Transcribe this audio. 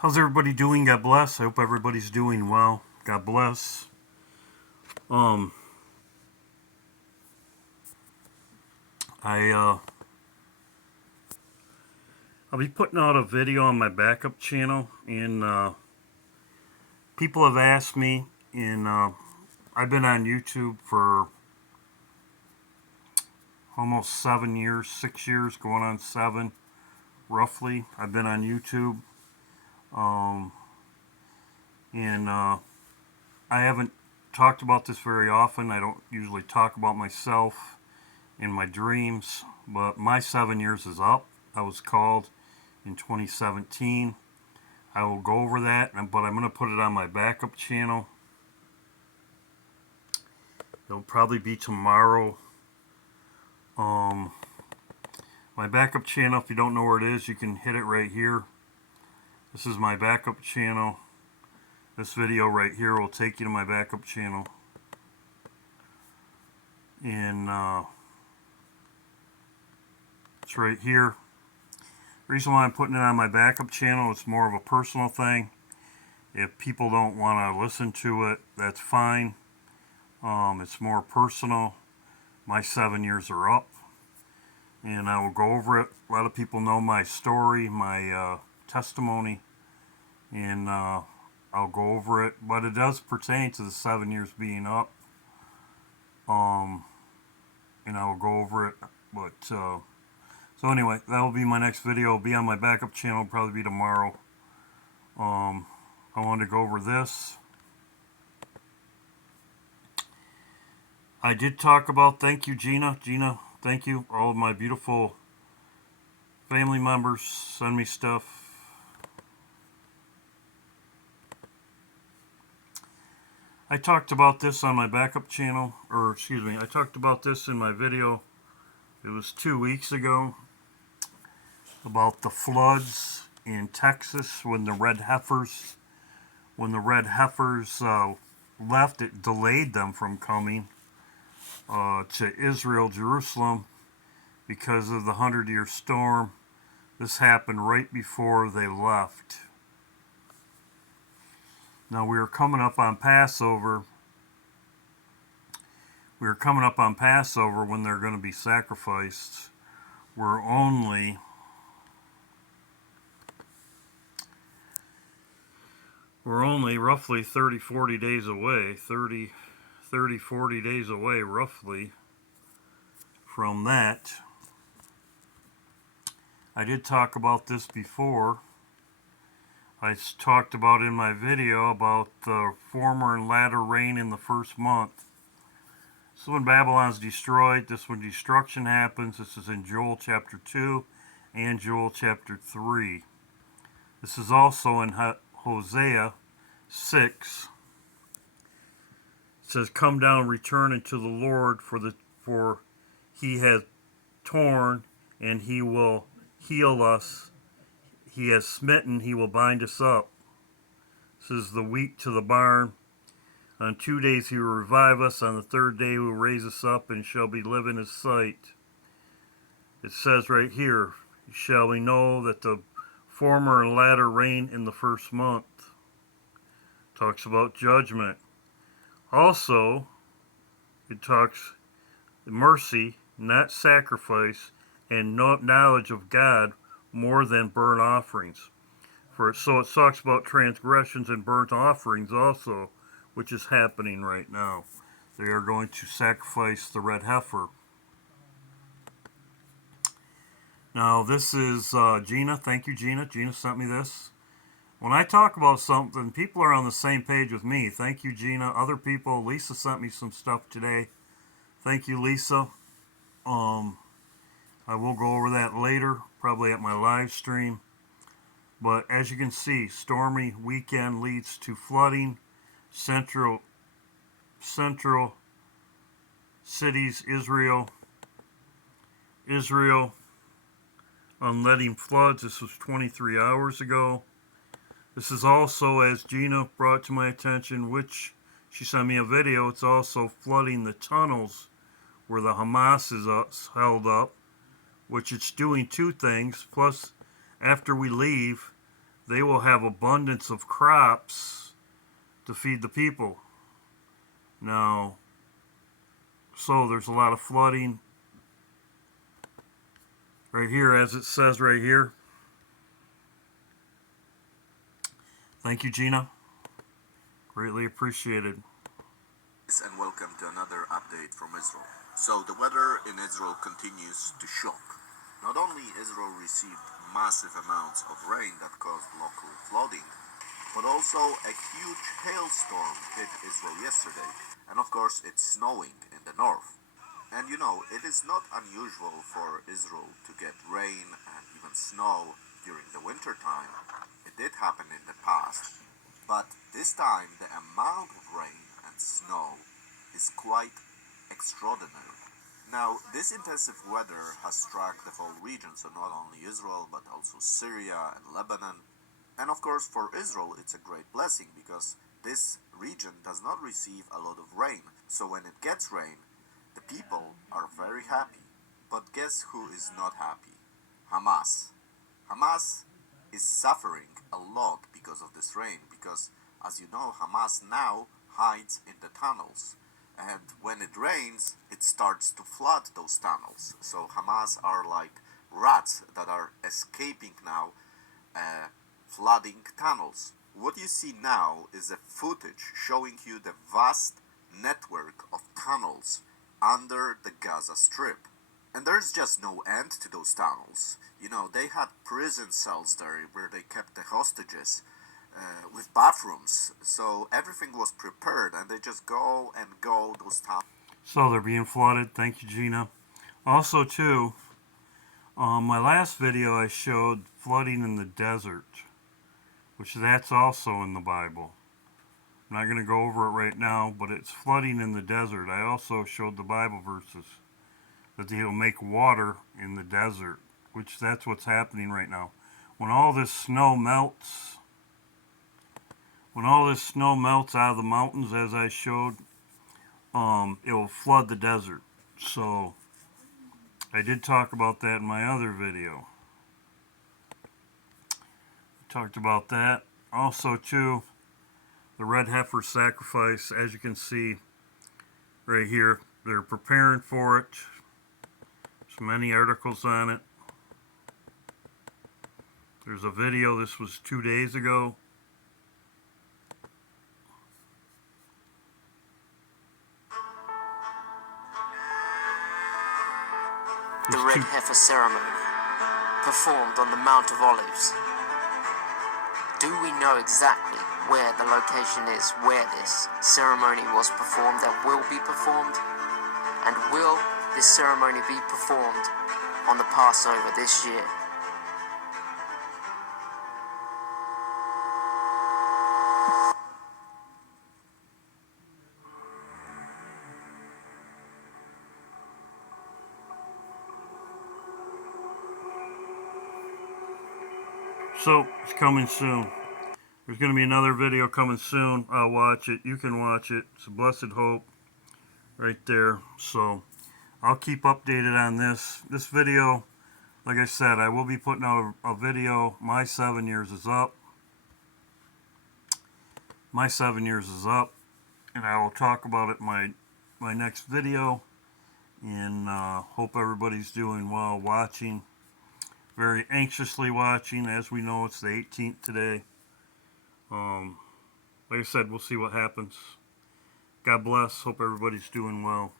How's everybody doing? God bless. I hope everybody's doing well. God bless. Um, I I'll be putting out a video on my backup channel, and people have asked me, and I've been on YouTube for almost 7 years, 6 years, going on 7, roughly. I've been on YouTube, um, and I haven't talked about this very often. I don't usually talk about myself and my dreams, but my 7 years is up. I was called in 2017. I will go over that, but I'm going to put it on my backup channel. It'll probably be tomorrow. My backup channel, if you don't know where it is, you can hit it right here. This is my backup channel. This video right here will take you to my backup channel. And it's right here. The reason why I'm putting it on my backup channel, it's more of a personal thing. If people don't want to listen to it, that's fine. It's more personal. My 7 years are up, and I will go over it. A lot of people know my story, my testimony, and I'll go over it. But it does pertain to the 7 years being up, and I will go over it. But so anyway, that will be my next video. It'll be on my backup channel. It'll probably be tomorrow. I wanted to go over this. I did talk about, thank you, Gina. Gina, thank you. All of my beautiful family members send me stuff. I talked about this on my backup channel, or excuse me, I talked about this in my video. It was 2 weeks ago about the floods in Texas when the red heifers left. It delayed them from coming to Israel, Jerusalem, because of the 100-year storm. This happened right before they left. Now we are coming up on Passover. We are coming up on Passover when they're going to be sacrificed. We're only roughly 30, 40 days away, 30, 40 days away roughly from that. I did talk about this before. I talked about in my video about the former and latter rain in the first month. So when Babylon's destroyed, this when destruction happens. This is in Joel chapter 2 and Joel chapter 3. This is also in Hosea 6. It says, "Come down, return unto the Lord, for he has torn, and he will heal us. He has smitten, he will bind us up. This is the wheat to the barn. On 2 days he will revive us. On the third day he will raise us up, and shall be live in his sight." It says right here, "Shall we know that the former and latter rain in the first month?" Talks about judgment. Also, it talks mercy, not sacrifice, and knowledge of God more than burnt offerings. So it talks about transgressions and burnt offerings also, which is happening right now. They are going to sacrifice the red heifer. Now this is Gina. Thank you, Gina. Gina sent me this. When I talk about something, people are on the same page with me. Thank you, Gina. Other people, Lisa sent me some stuff today. Thank you, Lisa. I will go over that later, probably at my live stream. But as you can see, stormy weekend leads to flooding. Central cities, Israel, unletting floods. This was 23 hours ago. This is also, as Gina brought to my attention, which she sent me a video, it's also flooding the tunnels where the Hamas is held up, which it's doing two things. Plus, after we leave, they will have abundance of crops to feed the people. Now, so there's a lot of flooding right here, as it says right here. Thank you, Gina. Greatly appreciated. And welcome to another update from Israel. So the weather in Israel continues to shock. Not only Israel received massive amounts of rain that caused local flooding, but also a huge hailstorm hit Israel yesterday. And of course it's snowing in the north. And you know, it is not unusual for Israel to get rain and even snow during the winter time. It did happen in the past. But this time the amount of rain and snow is quite extraordinary. Now, this intensive weather has struck the whole region, so not only Israel, but also Syria and Lebanon. And of course, for Israel, it's a great blessing because this region does not receive a lot of rain. So when it gets rain, the people are very happy. But guess who is not happy? Hamas. Hamas is suffering a lot because of this rain, because as you know, Hamas now hides in the tunnels. And when it rains, it starts to flood those tunnels. So Hamas are like rats that are escaping now, flooding tunnels. What you see now is a footage showing you the vast network of tunnels under the Gaza Strip. And there's just no end to those tunnels. You know, they had prison cells there where they kept the hostages. With bathrooms, so everything was prepared, and they just go and go those tunnels. So they're being flooded. Thank you, Gina. Also, too, my last video I showed flooding in the desert, which that's also in the Bible. I'm not going to go over it right now, but it's flooding in the desert. I also showed the Bible verses that he'll make water in the desert, which that's what's happening right now. When all this snow melts, out of the mountains, as I showed, it will flood the desert. So I did talk about that in my other video. Talked about that. Also, too, the red heifer sacrifice, as you can see right here, they're preparing for it. There's many articles on it. There's a video, this was 2 days ago. The red heifer ceremony, performed on the Mount of Olives. Do we know exactly where the location is where this ceremony was performed and will be performed? And will this ceremony be performed on the Passover this year? So, it's coming soon. There's going to be another video coming soon. I'll watch it. You can watch it. It's a blessed hope right there. So, I'll keep updated on this. This video, like I said, I will be putting out a video. My 7 years is up. My 7 years is up. And I will talk about it in my next video. And hope everybody's doing well watching. Very anxiously watching. As we know, it's the 18th today. Like I said, we'll see what happens. God bless. Hope everybody's doing well.